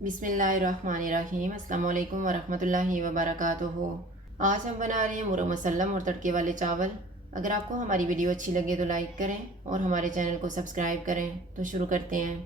बिस्मिल्लाहिर्रहमानिर्रहीम। अस्सलाम वालेकुम वरहमतुल्लाहि वबरकातुहू। आज हम बना रहे हैं मुर्ग मुसल्लम और तड़के वाले चावल। अगर आपको हमारी वीडियो अच्छी लगे तो लाइक करें और हमारे चैनल को सब्सक्राइब करें। तो शुरू करते हैं।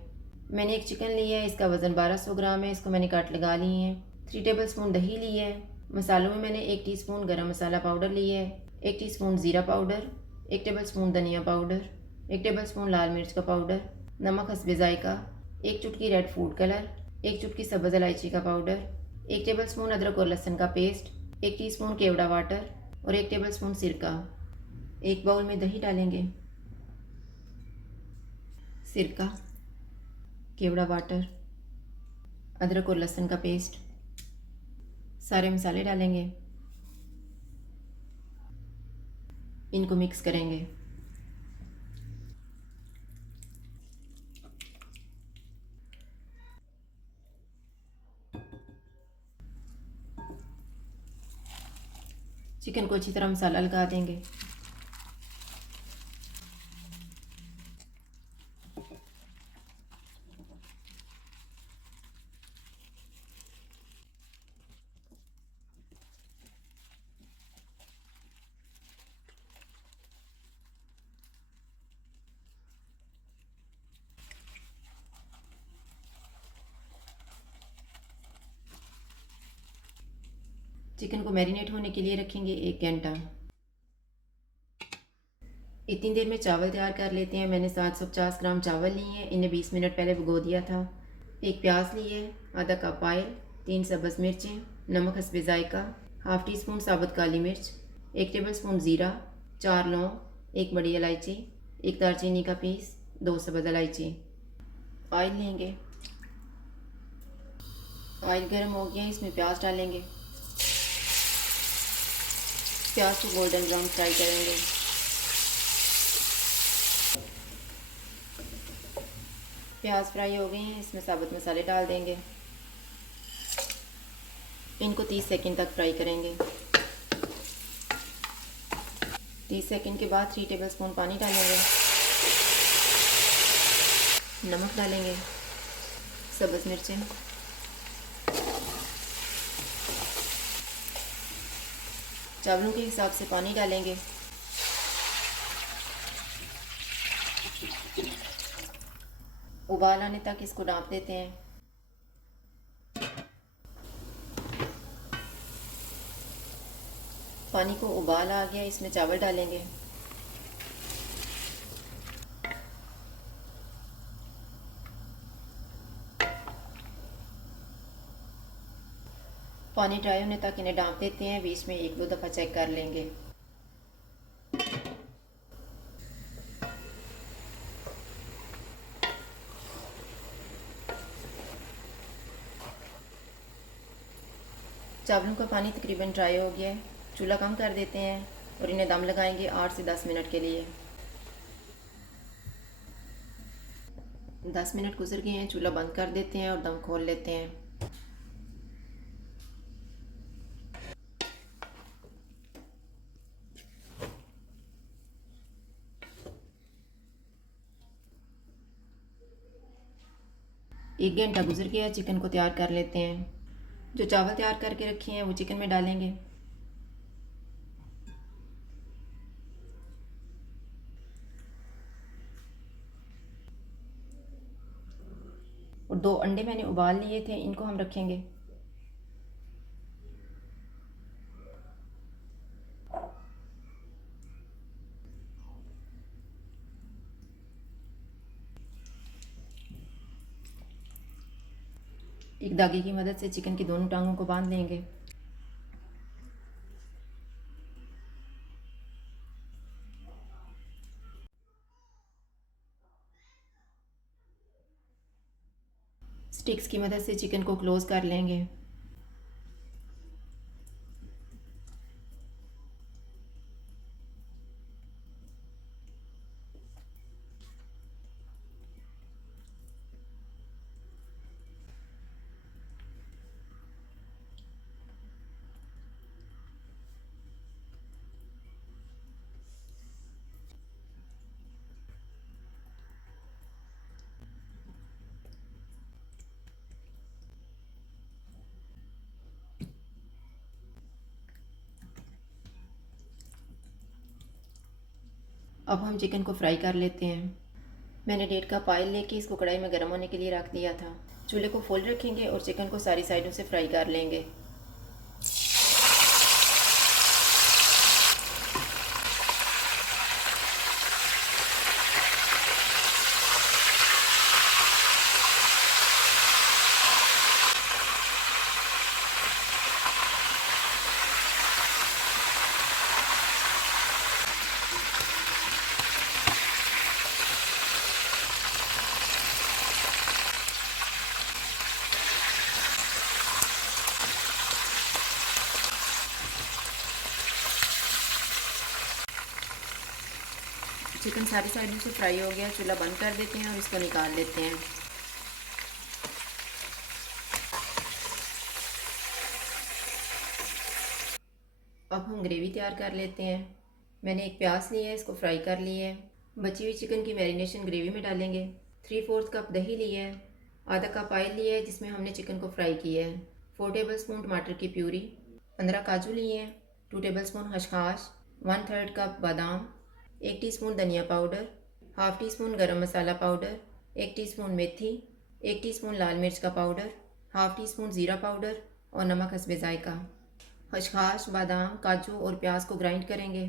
मैंने एक चिकन लिया है, इसका वज़न 1200 ग्राम है। इसको मैंने काट लगा ली है। 3 टेबल स्पून दही ली है। मसालों में मैंने 1 टीस्पून गरम मसाला पाउडर लिया है, 1 टीस्पून ज़ीरा पाउडर, 1 टेबल स्पून धनिया पाउडर, 1 टेबल स्पून लाल मिर्च का पाउडर, नमक हस्बे ज़ायका, 1 चुटकी रेड फूड कलर, 1 चुटकी सब्ज़ इलायची का पाउडर, 1 टेबल स्पून अदरक और लहसुन का पेस्ट, 1 टीस्पून केवड़ा वाटर और 1 टेबल स्पून सिरका। एक बाउल में दही डालेंगे, सिरका, केवड़ा वाटर, अदरक और लहसुन का पेस्ट, सारे मसाले डालेंगे, इनको मिक्स करेंगे। चिकन को अच्छी तरह मसाला लगा देंगे। चिकन को मैरिनेट होने के लिए रखेंगे 1 घंटा। इतनी देर में चावल तैयार कर लेते हैं। मैंने 750 ग्राम चावल लिए हैं, इन्हें 20 मिनट पहले भिगो दिया था। 1 प्याज लिए, आधा कप ऑयल, 3 सब्ज़ मिर्चें, नमक हस्बे ज़ायका, हाफ़ टी स्पून साबुत काली मिर्च, 1 टेबल स्पून ज़ीरा, 4 लौंग, 1 बड़ी इलायची, 1 दालचीनी का पीस, 2 सब्ज़ इलायची। ऑयल लेंगे, ऑयल गर्म हो गया, इसमें प्याज डालेंगे। प्याज को गोल्डन ब्राउन फ्राई करेंगे। प्याज फ्राई हो गए हैं, इसमें साबुत मसाले डाल देंगे। इनको 30 सेकंड तक फ्राई करेंगे। 30 सेकंड के बाद 3 टेबल स्पून पानी डालेंगे, नमक डालेंगे, सब्ज़ मिर्चें, चावलों के हिसाब से पानी डालेंगे। उबाल आने तक इसको ढाँप देते हैं। पानी को उबाल आ गया, इसमें चावल डालेंगे। पानी ड्राई होने तक इन्हें ढाँप देते हैं। बीच में 1-2 दफ़ा चेक कर लेंगे। चावलों का पानी तकरीबन ड्राई हो गया है। चूल्हा कम कर देते हैं और इन्हें दम लगाएंगे 8 से 10 मिनट के लिए। 10 मिनट गुजर गए हैं, चूल्हा बंद कर देते हैं और दम खोल लेते हैं। एक घंटा गुजर गया, चिकन को तैयार कर लेते हैं। जो चावल तैयार करके रखे हैं वो चिकन में डालेंगे। और 2 अंडे मैंने उबाल लिए थे, इनको हम रखेंगे। एक धागे की मदद से चिकन की दोनों टांगों को बांध लेंगे। स्टिक्स की मदद से चिकन को क्लोज कर लेंगे। अब हम चिकन को फ्राई कर लेते हैं। मैंने 1.5 कप ऑयल लेके इसको कढ़ाई में गर्म होने के लिए रख दिया था। चूल्हे को फुल रखेंगे और चिकन को सारी साइडों से फ्राई कर लेंगे। चिकन सारी साइडों से फ्राई हो गया, चूल्हा बंद कर देते हैं और इसको निकाल लेते हैं। अब हम ग्रेवी तैयार कर लेते हैं। मैंने एक प्याज लिया है, इसको फ्राई कर लिया है। बची हुई चिकन की मैरिनेशन ग्रेवी में डालेंगे। 3/4 कप दही लिया है, आधा कप ऑयल लिया है जिसमें हमने चिकन को फ्राई किया है, 4 टेबलस्पून टमाटर की प्यूरी, 15 काजू लिए हैं, 2 टेबलस्पून खसखस, 1/3 कप बादाम, 1 टीस्पून धनिया पाउडर, हाफ टी स्पून गरम मसाला पाउडर, 1 टीस्पून मेथी, 1 टीस्पून लाल मिर्च का पाउडर, हाफ टी स्पून ज़ीरा पाउडर और नमक हस्बे जायका। खसखस, बादाम, काजू और प्याज को ग्राइंड करेंगे।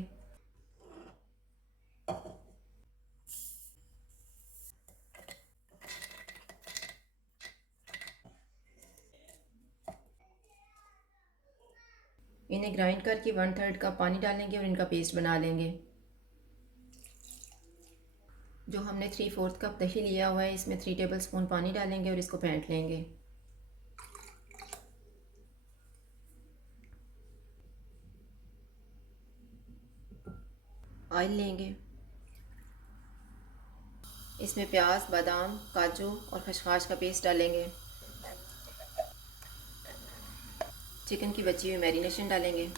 इन्हें ग्राइंड करके 1/3 कप पानी डालेंगे और इनका पेस्ट बना लेंगे। जो हमने 3/4 कप दही लिया हुआ है, इसमें 3 टेबलस्पून पानी डालेंगे और इसको फेंट लेंगे। ऑयल लेंगे, इसमें प्याज, बादाम, काजू और खसखस का पेस्ट डालेंगे। चिकन की बची हुई मैरिनेशन डालेंगे।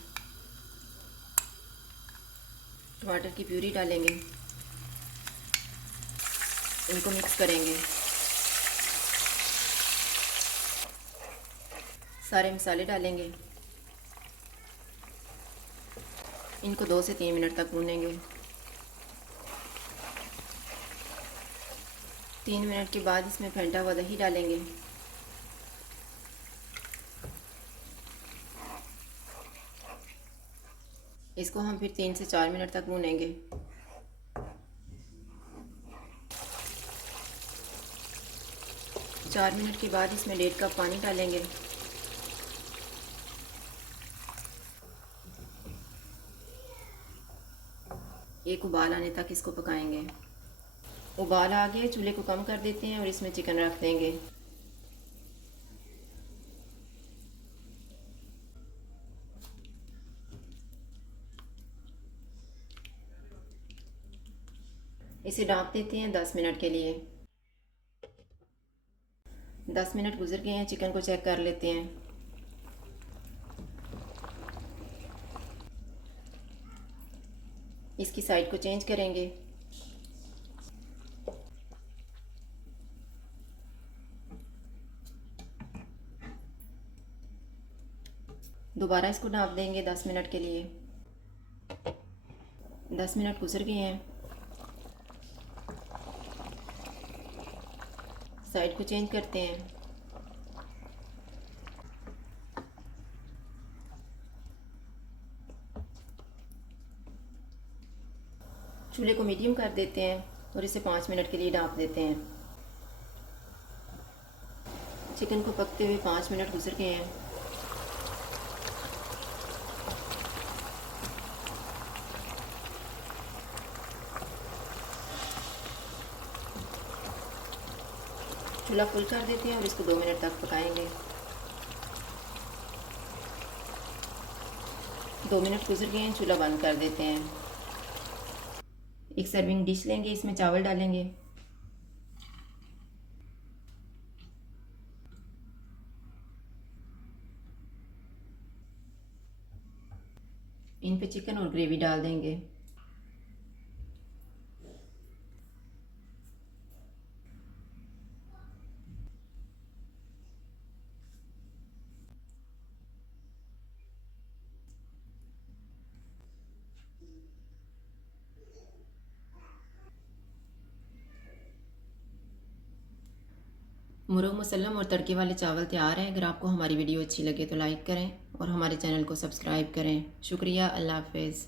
टमाटर की प्यूरी डालेंगे, इनको मिक्स करेंगे। सारे मसाले डालेंगे, इनको 2 से 3 मिनट तक भूनेंगे। 3 मिनट के बाद इसमें फेंटा हुआ दही डालेंगे। इसको हम फिर 3 से 4 मिनट तक भूनेंगे। चार मिनट के बाद इसमें 1.5 कप पानी डालेंगे। एक उबाल आने तक इसको पकाएंगे। उबाल आ गया, चूल्हे को कम कर देते हैं और इसमें चिकन रख देंगे। इसे ढक देते हैं 10 मिनट के लिए। 10 मिनट गुजर गए हैं, चिकन को चेक कर लेते हैं। इसकी साइड को चेंज करेंगे। दोबारा इसको ढक देंगे 10 मिनट के लिए। 10 मिनट गुजर गए हैं, साइड को चेंज करते हैं। चूल्हे को मीडियम कर देते हैं और इसे 5 मिनट के लिए ढक देते हैं। चिकन को पकते हुए 5 मिनट गुजर गए हैं। चूल्हा फुल कर देते हैं और इसको 2 मिनट तक पकाएंगे। 2 मिनट गुजर गए हैं, चूल्हा बंद कर देते हैं। एक सर्विंग डिश लेंगे, इसमें चावल डालेंगे। इन पे चिकन और ग्रेवी डाल देंगे। मुर्ग मुसल्लम और तड़के वाले चावल तैयार हैं। अगर आपको हमारी वीडियो अच्छी लगे तो लाइक करें और हमारे चैनल को सब्सक्राइब करें। शुक्रिया। अल्लाह हाफ़िज़।